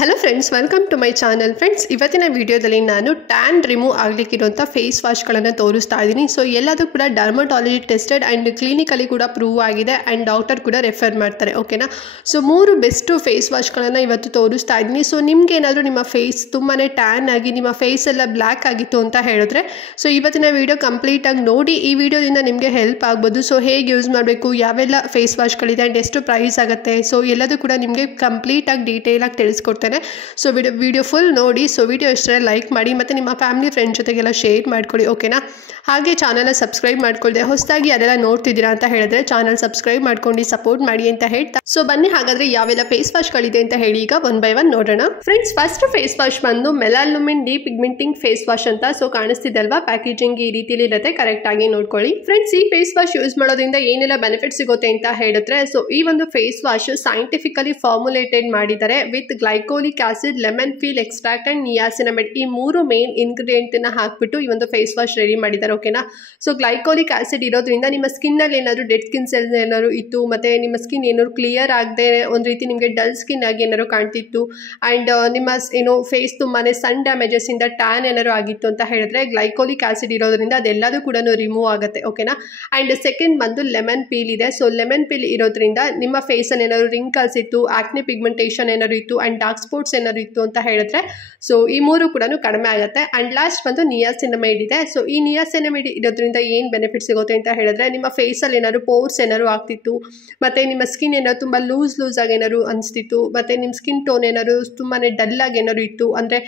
Hello friends, welcome to my channel. Friends, ಇವತ್ತಿನ ವಿಡಿಯೋದಲ್ಲಿ ನಾನು ಟ್ಯಾನ್ ರಿಮೂವ್ ಆಗಲಿಕ್ಕಿರುವಂಥ ಫೇಸ್ ವಾಶ್ಗಳನ್ನು ತೋರಿಸ್ತಾ ಇದ್ದೀನಿ. ಸೊ ಎಲ್ಲದೂ ಕೂಡ ಡರ್ಮಟಾಲಜಿ ಟೆಸ್ಟೆಡ್ ಆ್ಯಂಡ್ ಕ್ಲಿನಿಕಲಿ ಕೂಡ ಪ್ರೂವ್ ಆಗಿದೆ ಆ್ಯಂಡ್ ಡಾಕ್ಟರ್ ಕೂಡ ರೆಫರ್ ಮಾಡ್ತಾರೆ. ಓಕೆನಾ? ಸೊ 3 ಬೆಸ್ಟು ಫೇಸ್ ವಾಶ್ಗಳನ್ನು ಇವತ್ತು ತೋರಿಸ್ತಾ ಇದ್ದೀನಿ. ಸೊ ನಿಮ್ಗೆ ಏನಾದರೂ ನಿಮ್ಮ ಫೇಸ್ ತುಂಬಾ ಟ್ಯಾನ್ ಆಗಿ ನಿಮ್ಮ ಫೇಸ್ ಎಲ್ಲ ಬ್ಲ್ಯಾಕ್ ಆಗಿತ್ತು ಅಂತ ಹೇಳಿದ್ರೆ ಸೊ ಇವತ್ತಿನ ವಿಡಿಯೋ ಕಂಪ್ಲೀಟಾಗಿ ನೋಡಿ. ಈ ವಿಡಿಯೋದಿಂದ ನಿಮಗೆ ಹೆಲ್ಪ್ ಆಗ್ಬೋದು. ಸೊ ಹೇಗೆ ಯೂಸ್ ಮಾಡಬೇಕು, ಯಾವೆಲ್ಲ ಫೇಸ್ ವಾಶ್ಗಳಿದೆ ಆ್ಯಂಡ್ ಎಷ್ಟು ಪ್ರೈಸ್ ಆಗುತ್ತೆ, ಸೊ ಎಲ್ಲದೂ ಕೂಡ ನಿಮಗೆ ಕಂಪ್ಲೀಟಾಗಿ ಡೀಟೇಲಾಗಿ ತಿಳಿಸ್ಕೊಡ್ತೇನೆ. ಸೊ ವಿಡಿಯೋ ಫುಲ್ ನೋಡಿ. ಸೊ ವಿಡಿಯೋ ಇಷ್ಟೇ ಲೈಕ್ ಮಾಡಿ ಮತ್ತು ನಿಮ್ಮ ಫ್ಯಾಮಿಲಿ ಫ್ರೆಂಡ್ಸ್ ಜೊತೆಗೆಲ್ಲ ಶೇರ್ ಮಾಡ್ಕೊಳ್ಳಿ. ಓಕೆನಾ? ಹಾಗೆ ಚಾನಲ್ನ ಸಬ್ಸ್ಕ್ರೈಬ್ ಮಾಡ್ಕೊಳ್ಳದೆ ಹೊಸದಾಗಿ ಯಾರೆಲ್ಲ ನೋಡ್ತಿದ್ದೀರಾ ಅಂತ ಹೇಳಿದ್ರೆ ಚಾನಲ್ ಸಬ್ಸ್ಕ್ರೈಬ್ ಮಾಡ್ಕೊಂಡು ಸಪೋರ್ಟ್ ಮಾಡಿ ಅಂತ ಹೇಳ್ತಾ ಸೊ ಬನ್ನಿ ಹಾಗಾದ್ರೆ ಯಾವೆಲ್ಲ ಫೇಸ್ ವಾಶ್ಗಳಿದೆ ಅಂತ ಹೇಳಿ ಈಗ ಒನ್ ಬೈ ಒನ್ ನೋಡೋಣ. ಫ್ರೆಂಡ್ಸ್, ಫಸ್ಟ್ ಫೇಸ್ ವಾಶ್ ಬಂದು ಮೆಲಾಲುಮಿನ್ ಡಿ ಪಿಗ್ಮೆಂಟಿಂಗ್ ಫೇಸ್ ವಾಶ್ ಅಂತ. ಸೊ ಕಾಣಿಸ್ತಿದೆ ಅಲ್ವಾ, ಪ್ಯಾಕೇಜಿಂಗ್ ಈ ರೀತಿಲಿ ಇರುತ್ತೆ, ಕರೆಕ್ಟ್ ಆಗಿ ನೋಡ್ಕೊಳ್ಳಿ. ಫ್ರೆಂಡ್ಸ್, ಈ ಫೇಸ್ ವಾಶ್ ಯೂಸ್ ಮಾಡೋದ್ರಿಂದ ಏನೆಲ್ಲ ಬೆನಿಫಿಟ್ ಸಿಗುತ್ತೆ ಅಂತ ಹೇಳಿದ್ರೆ ಸೊ ಈ ಒಂದು ಫೇಸ್ ವಾಶ್ ಸೈಂಟಿಫಿಕಲಿ ಫಾರ್ಮುಲೇಟೆಡ್ ಮಾಡಿದ್ದಾರೆ with glycolic acid, lemon peel extract and niacinamide. ಈ 3 ಮೇನ್ ಇಂಗ್ರೀಡಿಯೆಂಟ್ ನ ಹಾಕ್ಬಿಟ್ಟು ಈ ಒಂದು ಫೇಸ್ ವಾಶ್ ರೆಡಿ ಮಾಡಿದ್ದಾರೆ. ಓಕೆನಾ? ಸೊ ಗ್ಲೈಕೋಲಿಕ್ ಆಸಿಡ್ ಇರೋದ್ರಿಂದ ನಿಮ್ಮ ಸ್ಕಿನ್ ಅಲ್ಲಿ ಏನಾದ್ರು ಡೆಡ್ ಸ್ಕಿನ್ ಸೆಲ್ಸ್ ಏನಾದ್ರು ಇತ್ತು, ಮತ್ತೆ ನಿಮ್ಮ ಸ್ಕಿನ್ ಏನಾದ್ರು ಕ್ಲಿಯರ್ ಆಗದೆ ಒಂದ್ ರೀತಿ ನಿಮಗೆ ಡಲ್ ಸ್ಕಿನ್ ಆಗಿ ಏನಾದ್ರು ಕಾಣ್ತಿತ್ತು ಅಂಡ್ ನಿಮ್ಮ ಏನೋ ಫೇಸ್ ತುಂಬಾನೇ ಸನ್ ಡ್ಯಾಮೇಜಸ್ ಇಂದ ಟ್ಯಾನ್ ಏನಾದ್ರು ಆಗಿತ್ತು ಅಂತ ಹೇಳಿದ್ರೆ ಗ್ಲೈಕೋಲಿಕ್ ಆಸಿಡ್ ಇರೋದ್ರಿಂದ ಅದೆಲ್ಲದೂ ಕೂಡ ರಿಮೂವ್ ಆಗುತ್ತೆ. ಓಕೆನಾ? ಅಂಡ್ ಸೆಕೆಂಡ್ ಬಂದು ಲೆಮನ್ ಪೀಲ್ ಇದೆ. ಸೊ ಲೆಮನ್ ಪೀಲ್ ಇರೋದ್ರಿಂದ ನಿಮ್ಮ ಫೇಸ್ ಅಲ್ಲಿ ಏನಾದ್ರು ರಿಂಕಲ್ಸ್ ಇತ್ತು, ಆಕ್ನೆ ಪಿಗ್ಮೆಂಟೇಷನ್ ಏನಾದ್ರು ಇತ್ತು ಅಂಡ್ ಡಾರ್ಕ್ ಸ್ಪಾಟ್ಸ್ ಏನಾದ್ರು ಇತ್ತು ಅಂತ ಹೇಳಿದ್ರೆ ಸೊ ಈ 3 ಕೂಡ ಕಡಿಮೆ ಆಗುತ್ತೆ. ಅಂಡ್ ಲಾಸ್ಟ್ ಬಂದು ನಿಯಾಸಿನಮೈಡ್ ಇದೆ. ಸೊ ಈ ನಿಯಾಸಿನಮೈಡ್ ಇರೋದ್ರಿಂದ ಏನ್ ಬೆನಿಫಿಟ್ ಸಿಗುತ್ತೆ ಅಂತ ಹೇಳಿದ್ರೆ ನಿಮ್ಮ ಫೇಸ್ ಅಲ್ಲಿ ಏನಾದ್ರು ಪೋರ್ಸ್ ಏನಾದ್ರು ಆಗ್ತಿತ್ತು, ಮತ್ತೆ ನಿಮ್ಮ ಸ್ಕಿನ್ ಏನಾದ್ರು ತುಂಬಾ ಲೂಸ್ ಆಗಿ ಏನಾದ್ರು ಅನಿಸ್ತಿತ್ತು, ಮತ್ತೆ ನಿಮ್ಮ ಸ್ಕಿನ್ ಟೋನ್ ಏನಾದ್ರು ತುಂಬಾನೇ ಡಲ್ ಆಗಿ ಏನಾದ್ರು ಇತ್ತು, ಅಂದ್ರೆ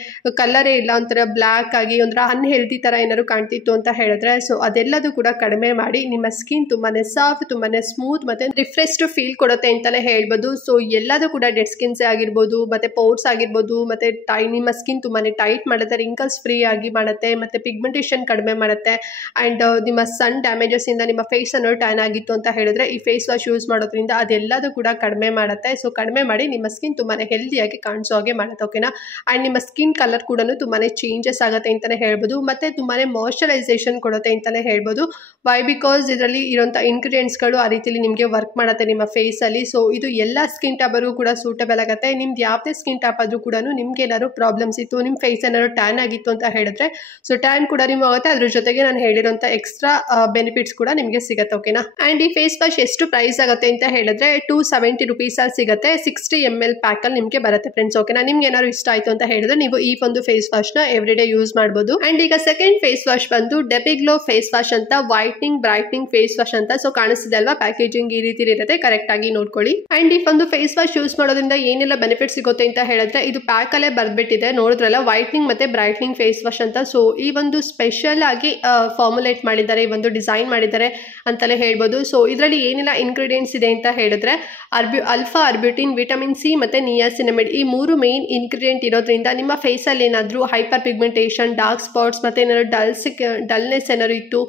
ಕಲರೇ ಇಲ್ಲ, ಒಂಥರ ಬ್ಲ್ಯಾಕ್ ಆಗಿ ಒಂಥರ ಅನ್ಹೆಲ್ದಿ ತರ ಏನಾದ್ರು ಕಾಣ್ತಿತ್ತು ಅಂತ ಹೇಳಿದ್ರೆ ಸೊ ಅದೆಲ್ಲದೂ ಕೂಡ ಕಡಿಮೆ ಮಾಡಿ ನಿಮ್ಮ ಸ್ಕಿನ್ ತುಂಬಾನೇ ಸಾಫ್ಟ್, ತುಂಬಾನೇ ಸ್ಮೂತ್ ಮತ್ತೆ ರಿಫ್ರೆಶ್ಡ್ ಫೀಲ್ ಕೊಡುತ್ತೆ ಅಂತಾನೆ ಹೇಳ್ಬೋದು. ಸೊ ಎಲ್ಲದೂ ಕೂಡ ಡೆಡ್ ಸ್ಕಿನ್ಸ್ ಆಗಿರ್ಬೋದು, ಮತ್ತೆ ಪೋರ್ಸ್ ಆಗಿರ್ಬೋದು, ಮತ್ತೆ ನಿಮ್ಮ ಸ್ಕಿನ್ ತುಂಬಾನೇ ಟೈಟ್ ಮಾಡುತ್ತೆ, ರಿಂಕಲ್ಸ್ ಫ್ರೀ ಆಗಿ ಮಾಡುತ್ತೆ, ಮತ್ತೆ ಪಿಗ್ಮೆಂಟೇಷನ್ ಕಡಿಮೆ ಮಾಡುತ್ತೆ ಅಂಡ್ ನಿಮ್ಮ ಸನ್ ಡ್ಯಾಮೇಜಸ್ ಇಂದ ನಿಮ್ಮ ಫೇಸ್ ಅನ್ನೋ ಟ್ಯಾನ್ ಆಗಿತ್ತು ಅಂತ ಹೇಳಿದ್ರೆ ಈ ಫೇಸ್ ವಾಶ್ ಯೂಸ್ ಮಾಡೋದ್ರಿಂದ ಅದೆಲ್ಲದೂ ಕೂಡ ಕಡಿಮೆ ಮಾಡುತ್ತೆ. ಸೊ ಕಡಿಮೆ ಮಾಡಿ ನಿಮ್ಮ ಸ್ಕಿನ್ ತುಂಬಾನೇ ಹೆಲ್ದಿಯಾಗಿ ಕಾಣಿಸೋ ಹಾಗೆ ಮಾಡುತ್ತೆ. ಓಕೆನಾ? ಅಂಡ್ ನಿಮ್ಮ ಸ್ಕಿನ್ ಕಲರ್ ಕೂಡ ತುಂಬಾನೇ ಚೇಂಜಸ್ ಆಗುತ್ತೆ ಅಂತಾನೆ ಹೇಳ್ಬೋದು, ಮತ್ತೆ ತುಂಬಾನೇ ಮಾಯಶ್ಚರೈಸೇಷನ್ ಕೊಡುತ್ತೆ ಅಂತಾನೆ ಹೇಳ್ಬೋದು. ವೈ ಬಿಕಾಸ್ ಇದರಲ್ಲಿ ಇರುವಂತ ಇಂಗ್ರೀಡಿಯೆಂಟ್ಸ್ ಗಳು ಆ ರೀತಿಯಲ್ಲಿ ನಿಮಗೆ ವರ್ಕ್ ಮಾಡುತ್ತೆ ನಿಮ್ಮ ಫೇಸ್ ಅಲ್ಲಿ. ಸೊ ಇದು ಎಲ್ಲ ಸ್ಕಿನ್ ಟೈಪ್ಗೂ ಕೂಡ ಸೂಟಬಲ್ ಆಗುತ್ತೆ. ನಿಮ್ದು ಯಾವುದೇ ಸ್ಕಿನ್ ಟೈಪ್ ಆದ್ರೂ ಕೂಡ ನಿಮ್ಗೆ ಏನಾದ್ರು ಪ್ರಾಬ್ಲಮ್ಸ್ ಇತ್ತು, ನಿಮ್ಮ ಫೇಸ್ ಏನಾದ್ರು ಟ್ಯಾನ್ ಆಗಿತ್ತು ಅಂತ ಹೇಳಿದ್ರೆ ಸೊ ಟ್ಯಾನ್ ಕೂಡ ರಿಮೂವ್ ಆಗುತ್ತೆ. ಅದ್ರ ಜೊತೆಗೆ ನಾನು ಹೇಳಿರುವಂತ ಎಕ್ಸ್ಟ್ರಾ ಬೆನಿಫಿಟ್ಸ್ ಕೂಡ ನಿಮಗೆ ಸಿಗುತ್ತೆ. ಓಕೆನಾ? ಅಂಡ್ ಈ ಫೇಸ್ ವಾಶ್ ಎಷ್ಟು ಪ್ರೈಸ್ ಆಗುತ್ತೆ ಅಂತ ಹೇಳಿದ್ರೆ 270 rupees ಅಲ್ಲಿ ಸಿಗುತ್ತೆ. 60 ml ಪ್ಯಾಕ್ ಅಲ್ಲಿ ನಿಮಗೆ ಬರುತ್ತೆ ಫ್ರೆಂಡ್ಸ್. ಓಕೆನಾ? ನಿಮ್ಗೆ ಏನಾದ್ರು ಇಷ್ಟ ಆಯ್ತು ಅಂತ ಹೇಳಿದ್ರೆ ನೀವು ಈ ಒಂದು ಫೇಸ್ ವಾಶ್ ನ ಎವ್ರಿ ಡೇ ಯೂಸ್ ಮಾಡಬಹುದು. ಅಂಡ್ ಈಗ ಸೆಕೆಂಡ್ ಫೇಸ್ ವಾಶ್ ಬಂದು ಡೆಬಿಗ್ಲೋ ಫೇಸ್ ವಾಶ್ ಅಂತ, ವೈಟ್ನಿಂಗ್ ಬ್ರೈಟ್ನಿಂಗ್ ಫೇಸ್ ವಾಶ್ ಅಂತ. ಸೊ ಕಾಣಿಸ್ತಿದೆ ಅಲ್ವಾ, ಪ್ಯಾಕೇಜಿಂಗ್ ಈ ರೀತಿ ಇರುತ್ತೆ, ಕರೆಕ್ಟ್ ಆಗಿ ನೋಡ್ಕೊಳ್ಳಿ. ಅಂಡ್ ಈ ಒಂದು ಫೇಸ್ ವಾಶ್ ಯೂಸ್ ಮಾಡೋದ್ರಿಂದ ಏನೆಲ್ಲ ಬೆನಿಫಿಟ್ ಸಿಗುತ್ತೆ ಅಂತ ಹೇಳಿದ್ರೆ ಇದು ಪ್ಯಾಕ್ ಅಲ್ಲೇ ಬರ್ಬಿಟ್ಟಿದೆ, ನೋಡಿದ್ರಲ್ಲ, ವೈಟ್ನಿಂಗ್ ಮತ್ತೆ ಬ್ರೈಟ್ನಿಂಗ್ ಫೇಸ್ ವಾಶ್ ಅಂತ. ಸೊ ಈ ಒಂದು ಸ್ಪೆಷಲ್ ಆಗಿ ಫಾರ್ಮುಲೇಟ್ ಮಾಡಿದ್ದಾರೆ, ಈ ಒಂದು ಡಿಸೈನ್ ಮಾಡಿದ್ದಾರೆ ಅಂತಲೇ ಹೇಳ್ಬೋದು. ಸೊ ಇದರಲ್ಲಿ ಏನೆಲ್ಲ ಇಂಗ್ರೀಡಿಯೆಂಟ್ಸ್ ಇದೆ ಅಂತ ಹೇಳಿದ್ರೆ ಅಲ್ಫಾ ಅರ್ಬ್ಯೂಟಿನ್, ವಿಟಮಿನ್ ಸಿ ಮತ್ತೆ ನಿಯಾಸಿನಮೈಡ್, ಈ 3 ಮೇನ್ ಇಂಗ್ರೀಡಿಯೆಂಟ್ ಇರೋದ್ರಿಂದ ನಿಮ್ಮ ಫೇಸ್ ಅಲ್ಲಿ ಏನಾದ್ರು ಹೈಪರ್ ಪಿಗ್ಮೆಂಟೇಷನ್, ಡಾರ್ಕ್ ಸ್ಪಾಟ್ಸ್ ಮತ್ತೆ ಏನಾದ್ರು ಡಲ್ನೆಸ್ ಏನಾದ್ರು ಇತ್ತು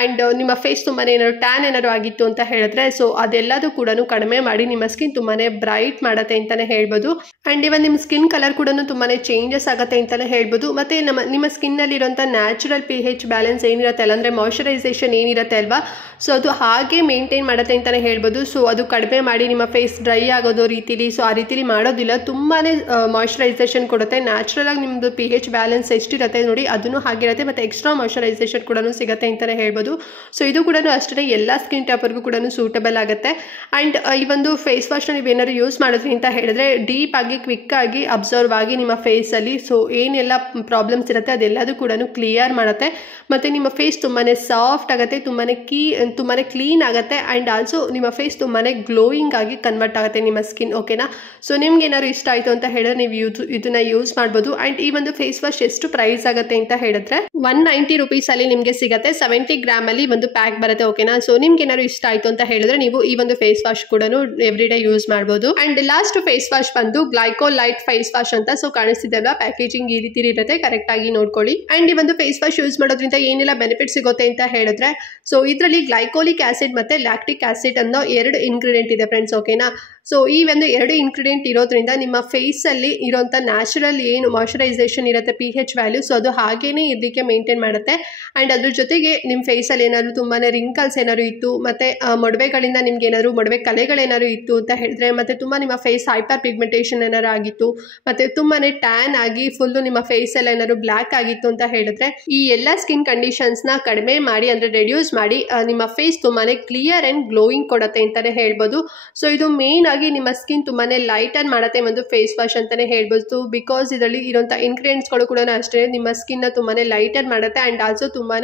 ಅಂಡ್ ನಿಮ್ಮ ಫೇಸ್ ತುಂಬಾನೇ ಏನಾದ್ರು ಟ್ಯಾನ್ ಏನಾದ್ರು ಆಗಿತ್ತು ಅಂತ ಹೇಳಿದ್ರೆ ಸೊ ಅದೆಲ್ಲದೂ ಕೂಡ ಕಡಿಮೆ ಮಾಡಿ ನಿಮ್ಮ ಸ್ಕಿನ್ ತುಂಬಾನೇ ಬ್ರೈಟ್ ಮಾಡುತ್ತೆ ಅಂತಾನೆ ಹೇಳ್ಬೋದು. ಅಂಡ್ ಇವನ್ ನಿಮ್ಮ ಸ್ಕಿನ್ ಕಲರ್ ಕೂಡ ತುಂಬಾನೇ ಚೇಂಜಸ್ ಆಗುತ್ತೆ ಅಂತಾನೆ ಹೇಳ್ಬೋದು. ಮತ್ತೆ ನಿಮ್ಮ ಸ್ಕಿನ್ ಅಲ್ಲಿ ಇರುವಂತ ನ್ಯಾಚುರಲ್ pH ಬ್ಯಾಲೆನ್ಸ್ ಏನಿರುತ್ತೆ ಅಲ್ಲ, ಅಂದ್ರೆ ಮಾಯಶ್ಚರೈಸೇಷನ್ ಏನಿರುತ್ತೆ ಅಲ್ವಾ, ಸೊ ಅದು ಹಾಗೆ ಮೇಂಟೈನ್ ಮಾಡುತ್ತೆ ಅಂತಾನೆ ಹೇಳ್ಬೋದು. ಸೊ ಅದು ಕಡಿಮೆ ಮಾಡಿ ನಿಮ್ಮ ಫೇಸ್ ಡ್ರೈ ಆಗೋದು ರೀತಿಲಿ ಸೊ ಆ ರೀತಿಲಿ ಮಾಡೋದಿಲ್ಲ, ತುಂಬಾನೇ ಮಾಯಶ್ಚರೈಸೇಷನ್ ಕೊಡುತ್ತೆ. ನ್ಯಾಚುರಲ್ ಆಗಿ ನಿಮ್ದು pH ಬ್ಯಾಲೆನ್ಸ್ ಎಷ್ಟಿರುತ್ತೆ ನೋಡಿ ಅದನ್ನು ಹಾಗಿರುತ್ತೆ, ಮತ್ತೆ ಎಕ್ಸ್ಟ್ರಾ ಮಾಯಶ್ಚರೈಸೇಷನ್ ಕೂಡ ಸಿಗುತ್ತೆ ಅಂತಾನೆ ಹೇಳ್ಬೋದು. ಸೊ ಇದು ಕೂಡ ಅಷ್ಟೇ ಎಲ್ಲ ಸ್ಕಿನ್ ಟೈಪ್ಗೂ ಕೂಡ ಸೂಟಬಲ್ ಆಗುತ್ತೆ. ಅಂಡ್ ಈ ಒಂದು ಫೇಸ್ ವಾಶ್ ನೀವೇನಾದ್ರು ಯೂಸ್ ಮಾಡಿದ್ರಿ ಅಂತ ಹೇಳಿದ್ರೆ ಡೀಪ್ ಆಗಿ ಕ್ವಿಕ್ ಆಗಿ ಅಬ್ಸರ್ವ್ ಆಗಿ ನಿಮ್ಮ ಫೇಸ್ ಅಲ್ಲಿ ಸೊ ಏನೆಲ್ಲ ಪ್ರಾಬ್ಲಮ್ಸ್ ಇರುತ್ತೆ ಅದೆಲ್ಲದೂ ಕೂಡ ಕ್ಲಿಯರ್ ಮಾಡುತ್ತೆ. ಮತ್ತೆ ನಿಮ್ಮ ಫೇಸ್ ತುಂಬಾನೇ ಸಾಫ್ಟ್ ಆಗುತ್ತೆ, ತುಂಬಾನೇ ಕ್ಲೀನ್ ಆಗುತ್ತೆ ಅಂಡ್ ಆಲ್ಸೋ ನಿಮ್ಮ ಫೇಸ್ ತುಂಬಾನೇ ಗ್ಲೋಯಿಂಗ್ ಆಗಿ ಕನ್ವರ್ಟ್ ಆಗುತ್ತೆ ನಿಮ್ಮ ಸ್ಕಿನ್. ಓಕೆನಾ? ಸೊ ನಿಮ್ಗೆ ಏನಾದ್ರು ಇಷ್ಟ ಆಯ್ತು ಅಂತ ಹೇಳಿದ್ರೆ ನೀವು ಇದನ್ನ ಯೂಸ್ ಮಾಡ್ಬೋದು. ಅಂಡ್ ಈ ಒಂದು ಫೇಸ್ ವಾಶ್ ಎಷ್ಟು ಪ್ರೈಸ್ ಆಗುತ್ತೆ ಅಂತ ಹೇಳಿದ್ರೆ 190 rupees ಅಲ್ಲಿ ನಿಮ್ಗೆ ಸಿಗುತ್ತೆ. 70 ಗ್ರಾಮ್ ಅಲ್ಲಿ ಒಂದು ಪ್ಯಾಕ್ ಬರುತ್ತೆ. ಓಕೆನಾ? ಸೊ ನಿಮ್ಗೆ ಏನಾದ್ರು ಇಷ್ಟ ಆಯ್ತು ಅಂತ ಹೇಳಿದ್ರೆ ನೀವು ಈ ಒಂದು ಫೇಸ್ ವಾಶ್ ಕೂಡ ಎವ್ರಿ ಡೇ ಯೂಸ್ ಮಾಡಬಹುದು. ಅಂಡ್ ಲಾಸ್ಟ್ ಫೇಸ್ ವಾಶ್ ಬಂದು ಗ್ಲೈಕೋಲೈಟ್ ಫೇಸ್ ವಾಶ್ ಅಂತ. ಸೊ ಕಾಣಿಸ್ತಿದೆ ಅಲ್ವಾ, ಪ್ಯಾಕೇಜಿಂಗ್ ಈ ರೀತಿ ಇರುತ್ತೆ, ಕರೆಕ್ಟ್ ಆಗಿ ನೋಡ್ಕೊಳ್ಳಿ. ಅಂಡ್ ಈ ಒಂದು ಫೇಸ್ ವಾಶ್ ಯೂಸ್ ಮಾಡೋದ್ರಿಂದ ಏನೆಲ್ಲ ಬೆನಿಫಿಟ್ ಸಿಗುತ್ತೆ ಅಂತ ಹೇಳಿದ್ರೆ ಸೊ ಇದರಲ್ಲಿ ಗ್ಲೈಕೋಲಿಕ್ ಆಸಿಡ್ ಮತ್ತೆ ಲ್ಯಾಕ್ಟಿಕ್ ಆಸಿಡ್ ಅನ್ನೋ 2 ಇಂಗ್ರೀಡಿಯೆಂಟ್ ಇದೆ ಫ್ರೆಂಡ್ಸ್. ಓಕೆನಾ? ಸೊ ಈ ಒಂದು 2 ಇಂಗ್ರೀಡಿಯೆಂಟ್ ಇರೋದ್ರಿಂದ ನಿಮ್ಮ ಫೇಸಲ್ಲಿ ಇರೋಂಥ ನ್ಯಾಚುರಲ್ ಏನು ಮಾಯ್ಶ್ಚರೈಸೇಷನ್ ಇರುತ್ತೆ pH ವ್ಯಾಲ್ಯೂ, ಸೊ ಅದು ಹಾಗೇನೇ ಇದಕ್ಕೆ ಮೇಂಟೈನ್ ಮಾಡುತ್ತೆ. ಆ್ಯಂಡ್ ಅದ್ರ ಜೊತೆಗೆ ನಿಮ್ಮ ಫೇಸಲ್ಲಿ ಏನಾದರೂ ತುಂಬಾ ರಿಂಕಲ್ಸ್ ಏನಾದ್ರು ಇತ್ತು, ಮತ್ತು ಮೊಡವೆಗಳಿಂದ ನಿಮ್ಗೆ ಏನಾದ್ರು ಮೊಡವೆ ಕಲೆಗಳೇನಾದ್ರು ಇತ್ತು ಅಂತ ಹೇಳಿದ್ರೆ, ಮತ್ತು ತುಂಬ ನಿಮ್ಮ ಫೇಸ್ ಹೈಪರ್ ಪಿಗ್ಮೆಂಟೇಷನ್ ಏನಾರು ಆಗಿತ್ತು, ಮತ್ತು ತುಂಬಾ ಟ್ಯಾನ್ ಆಗಿ ಫುಲ್ಲು ನಿಮ್ಮ ಫೇಸಲ್ಲಿ ಏನಾದ್ರು ಬ್ಲ್ಯಾಕ್ ಆಗಿತ್ತು ಅಂತ ಹೇಳಿದ್ರೆ, ಈ ಎಲ್ಲ ಸ್ಕಿನ್ ಕಂಡೀಷನ್ಸ್ನ ಕಡಿಮೆ ಮಾಡಿ ಅಂದರೆ ರೆಡ್ಯೂಸ್ ಮಾಡಿ ನಿಮ್ಮ ಫೇಸ್ ತುಂಬಾ ಕ್ಲಿಯರ್ ಆ್ಯಂಡ್ ಗ್ಲೋಯಿಂಗ್ ಕೊಡುತ್ತೆ ಅಂತಲೇ ಹೇಳ್ಬೋದು. ಸೊ ಇದು ಮೇನ್ ಆಗಿ ನಿಮ್ಮ ಸ್ಕಿನ್ ತುಂಬಾ ಲೈಟನ್ ಮಾಡುತ್ತೆ ಒಂದು ಫೇಸ್ ವಾಶ್ ಅಂತಲೇ ಹೇಳ್ಬೋದು. ಬಿಕಾಸ್ ಇದರಲ್ಲಿ ಇರೋಂಥ ಇಂಗ್ರೀಡಿಯೆಂಟ್ಸ್ಗಳು ಕೂಡ ಅಷ್ಟೇ ನಿಮ್ಮ ಸ್ಕಿನ್ನ ತುಂಬಾ ಲೈಟನ್ ಮಾಡುತ್ತೆ ಆ್ಯಂಡ್ ಆಲ್ಸೋ ತುಂಬಾ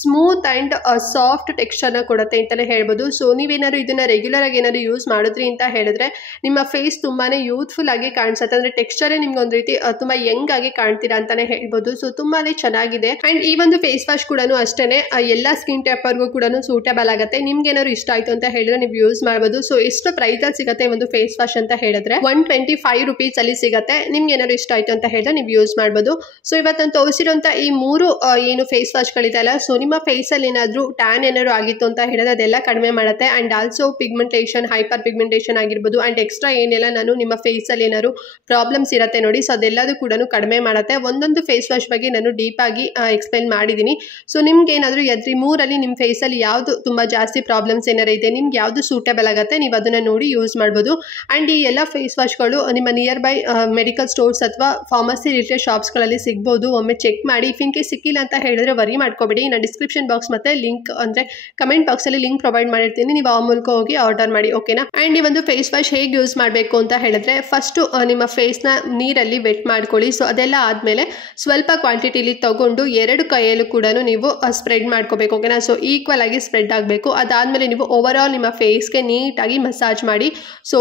ಸ್ಮೂತ್ ಆ್ಯಂಡ್ ಸಾಫ್ಟ್ ಟೆಕ್ಸ್ಚರ್ನ ಕೊಡುತ್ತೆ ಅಂತಲೇ ಹೇಳ್ಬೋದು. ಸೊ ನೀವೇನಾದ್ರು ಇದನ್ನು ರೆಗ್ಯುಲರ್ ಆಗಿ ಏನಾದ್ರು ಯೂಸ್ ಮಾಡಿದ್ರಿ ಅಂತ ಹೇಳಿದ್ರೆ ನಿಮ್ಮ ಫೇಸ್ ತುಂಬಾ ಯೂತ್ಫುಲ್ ಆಗಿ ಕಾಣಿಸುತ್ತೆ. ಅಂದರೆ ಟೆಕ್ಸ್ಚರೇ ನಿಮ್ಗೆ ಒಂದು ರೀತಿ ತುಂಬ ಯಂಗ್ ಆಗಿ ಕಾಣ್ತೀರಾ ಅಂತಲೇ ಹೇಳ್ಬೋದು. ಸೊ ತುಂಬಾ ಚೆನ್ನಾಗಿದೆ. ಆ್ಯಂಡ್ ಈ ಒಂದು ಫೇಸ್ ವಾಶ್ ಕೂಡ ಅಷ್ಟೇ ಎಲ್ಲ ಸ್ಕಿನ್ ಟೈಪ್ವರೆಗೂ ಕೂಡ ಸೂಟೇಬಲ್ ಆಗುತ್ತೆ. ನಿಮ್ಗೆ ಏನಾದ್ರು ಇಷ್ಟ ಆಯಿತು ಅಂತ ಹೇಳಿದ್ರೆ ನೀವು ಯೂಸ್ ಮಾಡ್ಬೋದು. ಸೊ ಎಷ್ಟು ಪ್ರೈಸಲ್ಲಿ ಸಿಗುತ್ತೆ ಒಂದು ಫೇಸ್ ವಾಶ್ ಅಂತ ಹೇಳಿದ್ರೆ 125 rupees ಅಲ್ಲಿ ಸಿಗುತ್ತೆ. ನಿಮ್ಗೆ ಏನಾದ್ರು ಇಷ್ಟ ಆಯಿತು ಅಂತ ಹೇಳಿದ್ರೆ ನೀವು ಯೂಸ್ ಮಾಡ್ಬೋದು. ಸೊ ಇವತ್ತು ನಾನು ತೋರಿಸಿರೋಂಥ ಈ 3 ಏನು ಫೇಸ್ ವಾಶ್ಗಳಿದೆ ಅಲ್ಲ, ಸೊ ನಿಮ್ಮ ಫೇಸಲ್ಲಿ ಏನಾದರೂ ಟ್ಯಾನ್ ಏನಾದ್ರು ಆಗಿತ್ತು ಅಂತ ಹೇಳಿದ್ರೆ ಅದೆಲ್ಲ ಕಡಿಮೆ ಮಾಡುತ್ತೆ. And also pigmentation, hyper pigmentation ಆಗಿರ್ಬೋದು, ಆ್ಯಂಡ್ ಎಕ್ಸ್ಟ್ರಾ ಏನೆಲ್ಲ ನಾನು ನಿಮ್ಮ ಫೇಸಲ್ಲಿ ಏನಾದ್ರು ಪ್ರಾಬ್ಲಮ್ಸ್ ಇರುತ್ತೆ ನೋಡಿ, ಸೊ ಅದೆಲ್ಲದೂ ಕೂಡ ಕಡಿಮೆ ಮಾಡುತ್ತೆ. ಒಂದೊಂದು ಫೇಸ್ ವಾಶ್ ಬಗ್ಗೆ ನಾನು ಡೀಪಾಗಿ ಎಕ್ಸ್ಪ್ಲೈನ್ ಮಾಡಿದ್ದೀನಿ. ಸೊ ನಿಮ್ಗೆ ಏನಾದರೂ ಎದ್ರಿ 3ರಲ್ಲಿ ನಿಮ್ಮ ಫೇಸಲ್ಲಿ ಯಾವುದು ತುಂಬ ಜಾಸ್ತಿ ಪ್ರಾಬ್ಲಮ್ಸ್ ಏನಾರು ಇದೆ, ನಿಮ್ಗೆ ಯಾವುದು ಸೂಟೇಬಲ್ ಆಗುತ್ತೆ ನೀವು ಅದನ್ನು ನೋಡಿ ಯೂಸ್ ಮಾಡ್ಬೋದು. ಆ್ಯಂಡ್ ಈ ಎಲ್ಲ ಫೇಸ್ ವಾಶ್ಗಳು ನಿಮ್ಮ ನಿಯರ್ ಬೈ ಮೆಡಿಕಲ್ ಸ್ಟೋರ್ಸ್ ಅಥವಾ ಫಾರ್ಮಸಿ ರಿಲೇಟೆಡ್ ಶಾಪ್ಸ್ಗಳಲ್ಲಿ ಸಿಗ್ಬೋದು. ಒಮ್ಮೆ ಚೆಕ್ ಮಾಡಿ. ಇಫ್ ಇನ್ ಕೇಸ್ ಸಿಕ್ಕಿಲ್ಲ ಅಂತ ಹೇಳಿದ್ರೆ ವರಿ ಮಾಡ್ಕೋಬೇಡಿ. ನಾನು ಡಿಸ್ಕ್ರಿಪ್ಷನ್ ಬಾಕ್ಸ್ ಮತ್ತು ಲಿಂಕ್ ಅಂದರೆ ಕಮೆಂಟ್ ಬಾಕ್ಸಲ್ಲಿ ಲಿಂಕ್ ಪ್ರೊವೈಡ್ ಮಾಡಿರ್ತೀನಿ, ನೀವು ಆ ಮೂಲಕ ಹೋಗಿ ಆರ್ಡರ್ ಮಾಡಿ, ಓಕೆನಾ. ಆ್ಯಂಡ್ ಈ ಒಂದು ಫೇಸ್ ವಾಶ್ ಹೇಗೆ ಯೂಸ್ ಮಾಡಬೇಕು ಅಂತ ಹೇಳಿದ್ರೆ ಫಸ್ಟು ನಿಮ್ಮ ಫೇಸ್ನ ನೀರಲ್ಲಿ ವೆಟ್ ಮಾಡ್ಕೊಳ್ಳಿ. ಸೊ ಅದೆಲ್ಲ ಆದಮೇಲೆ ಸ್ವಲ್ಪ ಕ್ವಾಂಟಿಟಿಲಿ ತಗೊಂಡು 2 ಕೈಯಲ್ಲೂ ಕೂಡ ನೀವು ಸ್ಪ್ರೆಡ್ ಮಾಡ್ಕೋಬೇಕು, ಓಕೆನಾ. ಸೊ ಈಕ್ವಲ್ ಆಗಿ ಸ್ಪ್ರೆಡ್ ಆಗಬೇಕು. ಅದಾದಮೇಲೆ ನೀವು ಓವರ್ ಆಲ್ ನಿಮ್ಮ ಫೇಸ್ಗೆ ನೀಟಾಗಿ ಮಸಾಜ್ ಮಾಡಿ. ಸೊ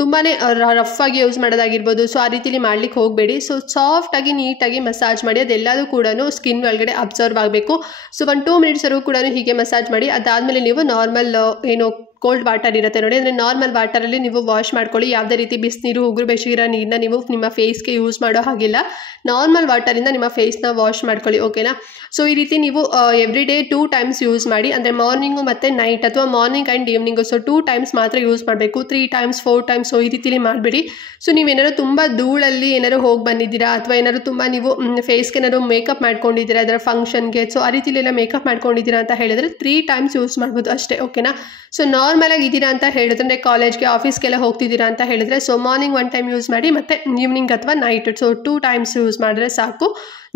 ತುಂಬಾ ರಫ್ ಆಗಿ ಯೂಸ್ ಮಾಡೋದಾಗಿರ್ಬೋದು, ಸೊ ಆ ರೀತಿಲಿ ಮಾಡ್ಲಿಕ್ಕೆ ಹೋಗಬೇಡಿ. ಸೊ ಸಾಫ್ಟಾಗಿ ನೀಟಾಗಿ ಮಸಾಜ್ ಮಾಡಿ. ಅದೆಲ್ಲದೂ ಕೂಡ ಸ್ಕಿನ್ ಒಳಗಡೆ ಅಬ್ಸರ್ವ್ ಆಗಬೇಕು. ಸೊ 1-2 ಮಿನಿಟ್ಸ್ವರೆಗೂ ಕೂಡ ಹೀಗೆ ಮಸಾಜ್ ಮಾಡಿ. ಅದಾದಮೇಲೆ ನೀವು ನಾರ್ಮಲ್ ಏನು ಕೋಲ್ಡ್ ವಾಟರ್ ಇರುತ್ತೆ ನೋಡಿ, ಅಂದರೆ ನಾರ್ಮಲ್ ವಾಟರಲ್ಲಿ ನೀವು ವಾಶ್ ಮಾಡ್ಕೊಳ್ಳಿ. ಯಾವುದೇ ರೀತಿ ಬಿಸಿನೀರು, ಉಗುರು ಬೆಚ್ಚಗಿರೋ ನೀರನ್ನ ನೀವು ನಿಮ್ಮ ಫೇಸ್ಗೆ ಯೂಸ್ ಮಾಡೋ ಹಾಗಿಲ್ಲ. ನಾರ್ಮಲ್ ವಾಟರಿಂದ ನಿಮ್ಮ ಫೇಸ್ನ ವಾಶ್ ಮಾಡ್ಕೊಳ್ಳಿ, ಓಕೆನಾ. ಸೊ ಈ ರೀತಿ ನೀವು ಎವ್ರಿ ಡೇ 2 times ಯೂಸ್ ಮಾಡಿ. ಅಂದರೆ ಮಾರ್ನಿಂಗು ಮತ್ತು ನೈಟ್ ಅಥವಾ morning and evening. So 2 times ಮಾತ್ರ ಯೂಸ್ ಮಾಡಬೇಕು. 3 times 4 times ಸೊ ಈ ರೀತಿಲಿ ಮಾಡಿಬಿಡಿ. ಸೊ ನೀವೇನಾದ್ರು ತುಂಬ ಧೂಳಲ್ಲಿ ಏನಾದ್ರು ಹೋಗಿ ಬಂದಿದ್ದೀರಾ ಅಥವಾ ಏನಾದ್ರು ತುಂಬ ನೀವು ಫೇಸ್ಗೆ ಏನಾದ್ರು ಮೇಕಪ್ ಮಾಡ್ಕೊಂಡಿದ್ದೀರಾ ಅದರ ಫಂಕ್ಷನ್ಗೆ, ಸೊ ಆ ರೀತಿಲೆಲ್ಲ ಮೇಕಪ್ ಮಾಡ್ಕೊಂಡಿದ್ದೀರಾ ಅಂತ ಹೇಳಿದ್ರೆ 3 times ಯೂಸ್ ಮಾಡ್ಬೋದು ಅಷ್ಟೇ, ಓಕೆನಾ. ಸೊ ನಾರ್ಮಲ್ ಆಗಿ ಇದ್ದೀರಾ ಅಂತ ಹೇಳಿದ್ರೆ ಕಾಲೇಜ್ಗೆ ಆಫೀಸ್ಗೆಲ್ಲ ಹೋಗ್ತಿದ್ದೀರಾ ಅಂತ ಹೇಳಿದ್ರೆ ಸೊ ಮಾರ್ನಿಂಗ್ 1 time ಯೂಸ್ ಮಾಡಿ ಮತ್ತು ಈವ್ನಿಂಗ್ ಅಥವಾ ನೈಟ್ ಸೊ 2 times ಯೂಸ್ ಮಾಡಿದ್ರೆ ಸಾಕು.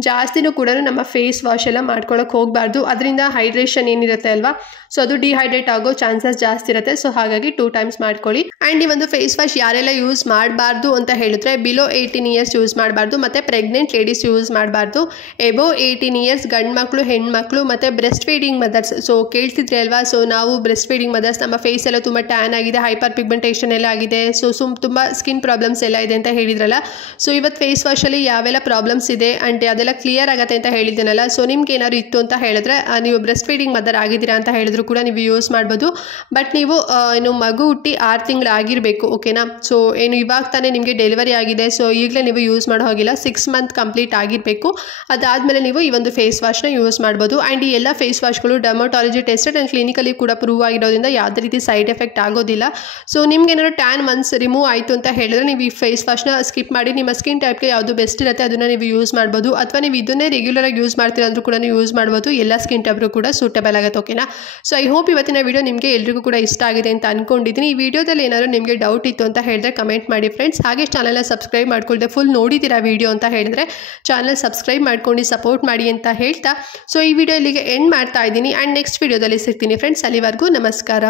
ಜಾಸ್ತಿನೂ ಕೂಡ ನಮ್ಮ ಫೇಸ್ ವಾಶ್ ಎಲ್ಲ ಮಾಡ್ಕೊಳ್ಳೋಕೆ ಹೋಗಬಾರ್ದು. ಅದರಿಂದ ಹೈಡ್ರೇಷನ್ ಏನಿರುತ್ತೆ ಅಲ್ವಾ, ಸೊ ಅದು ಡಿಹೈಡ್ರೇಟ್ ಆಗೋ ಚಾನ್ಸಸ್ ಜಾಸ್ತಿ ಇರುತ್ತೆ. ಸೊ ಹಾಗಾಗಿ 2 times ಮಾಡ್ಕೊಳ್ಳಿ. ಆ್ಯಂಡ್ ಈ ಒಂದು ಫೇಸ್ ವಾಶ್ ಯಾರೆಲ್ಲ ಯೂಸ್ ಮಾಡಬಾರ್ದು ಅಂತ ಹೇಳಿದ್ರೆ ಬಿಲೋ 18 years ಯೂಸ್ ಮಾಡಬಾರ್ದು, ಮತ್ತು ಪ್ರೆಗ್ನೆಂಟ್ ಲೇಡೀಸ್ ಯೂಸ್ ಮಾಡಬಾರ್ದು. ಎಬೋವ್ 18 years ಗಂಡು ಮಕ್ಕಳು, ಹೆಣ್ಮಕ್ಳು, ಮತ್ತು ಬ್ರೆಸ್ಟ್ ಫೀಡಿಂಗ್ ಮದರ್ಸ್. ಸೊ ಕೇಳ್ತಿದ್ರಿ ಅಲ್ವಾ, ಸೊ ನಾವು ಬ್ರೆಸ್ಟ್ ಫೀಡಿಂಗ್ ಮದರ್ಸ್ ನಮ್ಮ ಫೇಸ್ ಎಲ್ಲ ತುಂಬ ಟ್ಯಾನ್ ಆಗಿದೆ, ಹೈಪರ್ ಪಿಗ್ಮೆಂಟೇಷನ್ ಎಲ್ಲ ಆಗಿದೆ, ಸೊ ತುಂಬ ಸ್ಕಿನ್ ಪ್ರಾಬ್ಲಮ್ಸ್ ಎಲ್ಲ ಇದೆ ಅಂತ ಹೇಳಿದ್ರಲ್ಲ. ಸೊ ಇವತ್ತು ಫೇಸ್ ವಾಶಲ್ಲಿ ಯಾವೆಲ್ಲ ಪ್ರಾಬ್ಲಮ್ಸ್ ಇದೆ ಆ್ಯಂಡ್ ಅದೆಲ್ಲ ಕ್ಲಿಯರ್ ಆಗುತ್ತೆ ಅಂತ ಹೇಳಿದ್ದೀನಲ್ಲ. ಸೊ ನಿಮ್ಗೆ ಏನಾದ್ರು ಇತ್ತು ಅಂತ ಹೇಳಿದ್ರೆ ನೀವು ಬ್ರೆಸ್ಟ್ ಫೀಡಿಂಗ್ ಮದರ್ ಆಗಿದ್ದೀರಾ ಅಂತ ಹೇಳಿದ್ರು ಕೂಡ ನೀವು ಯೂಸ್ ಮಾಡ್ಬೋದು. ಬಟ್ ನೀವು ಏನು ಮಗು ಹುಟ್ಟಿ 6 ತಿಂಗಳು ಆಗಿರಬೇಕು, ಓಕೆನಾ. ಸೊ ಏನು ಇವಾಗ ತಾನೇ ನಿಮಗೆ ಡೆಲಿವರಿ ಆಗಿದೆ, ಸೊ ಈಗಲೇ ನೀವು ಯೂಸ್ ಮಾಡೋ ಹಾಗಿಲ್ಲ. 6 months ಕಂಪ್ಲೀಟ್ ಆಗಿರಬೇಕು. ಅದಾದಮೇಲೆ ನೀವು ಈ ಒಂದು ಫೇಸ್ ವಾಶ್ನ ಯೂಸ್ ಮಾಡ್ಬೋದು. ಆ್ಯಂಡ್ ಈ ಎಲ್ಲ ಫೇಸ್ ವಾಶ್ಗಳು ಡರ್ಮಟಾಲಜಿ ಟೆಸ್ಟೆಡ್ ಆ್ಯಂಡ್ ಕ್ಲಿನಿಕಲಿ ಕೂಡ ಪ್ರೂವ್ ಆಗಿರೋದ್ರಿಂದ ಯಾವುದೇ ರೀತಿ ಸೈಡ್ ಎಫೆಕ್ಟ್ ಆಗೋದಿಲ್ಲ. ಸೊ ನಿಮ್ಗೆ ಏನಾದ್ರು ಟ್ಯಾನ್ ಒನ್ಸ್ ರಿಮೂವ್ ಆಯಿತು ಅಂತ ಹೇಳಿದ್ರೆ ನೀವು ಈ ಫೇಸ್ ವಾಶ್ನ ಸ್ಕಿಪ್ ಮಾಡಿ ನಿಮ್ಮ ಸ್ಕಿನ್ ಟೈಪ್ಗೆ ಯಾವುದು ಬೆಸ್ಟ್ ಇರುತ್ತೆ ಅದನ್ನು ನೀವು ಯೂಸ್ ಮಾಡ್ಬೋದು. ಅಥವಾ ನೀವು ಇದನ್ನೇ ರೆಗ್ಯುಲರ್ ಆಗಿ ಯೂಸ್ ಮಾಡ್ತೀರಾ ಅಂದ್ರೂ ಕೂಡ ನೀವು ಯೂಸ್ ಮಾಡ್ಬೋದು. ಎಲ್ಲ ಸ್ಕಿನ್ ಟೈಪ್ಗೂ ಕೂಡ ಸೂಟೇಬಲ್ ಆಗುತ್ತೆ, ಓಕೆನಾ. ಸೊ ಐ ಹೋಪ್ ಇವತ್ತಿನ ವಿಡಿಯೋ ನಿಮಗೆ ಎಲ್ರಿಗೂ ಕೂಡ ಇಷ್ಟ ಆಗಿದೆ ಅಂತ ಅನ್ಕೊಂಡಿದ್ದೀನಿ. ಈ ವಿಡಿಯೋದಲ್ಲಿ ಏನಾದ್ರು ನಿಮಗೆ ಡೌಟ್ ಇತ್ತು ಅಂತ ಹೇಳಿದ್ರೆ ಕಮೆಂಟ್ ಮಾಡಿ ಫ್ರೆಂಡ್ಸ್. ಹಾಗೆ ಚಾನಲ್ನ ಸಬ್ಸ್ಕ್ರೈಬ್ ಮಾಡ್ಕೊಳ್ದೆ ಫುಲ್ ನೋಡಿದ್ದೀರಾ ವಿಡಿಯೋ ಅಂತ ಹೇಳಿದ್ರೆ ಚಾನಲ್ ಸಬ್ಸ್ಕ್ರೈಬ್ ಮಾಡ್ಕೊಂಡು ಸಪೋರ್ಟ್ ಮಾಡಿ ಅಂತ ಹೇಳ್ತಾ ಸೊ ಈ ವಿಡಿಯೋ ಇಲ್ಲಿಗೆ ಎಂಡ್ ಮಾಡ್ತಾ ಇದ್ದೀನಿ. ಆ್ಯಂಡ್ ನೆಕ್ಸ್ಟ್ ವಿಡಿಯೋದಲ್ಲಿ ಸಿಗ್ತೀನಿ ಫ್ರೆಂಡ್ಸ್. ಅಲ್ಲಿವರೆಗೂ ನಮಸ್ಕಾರ.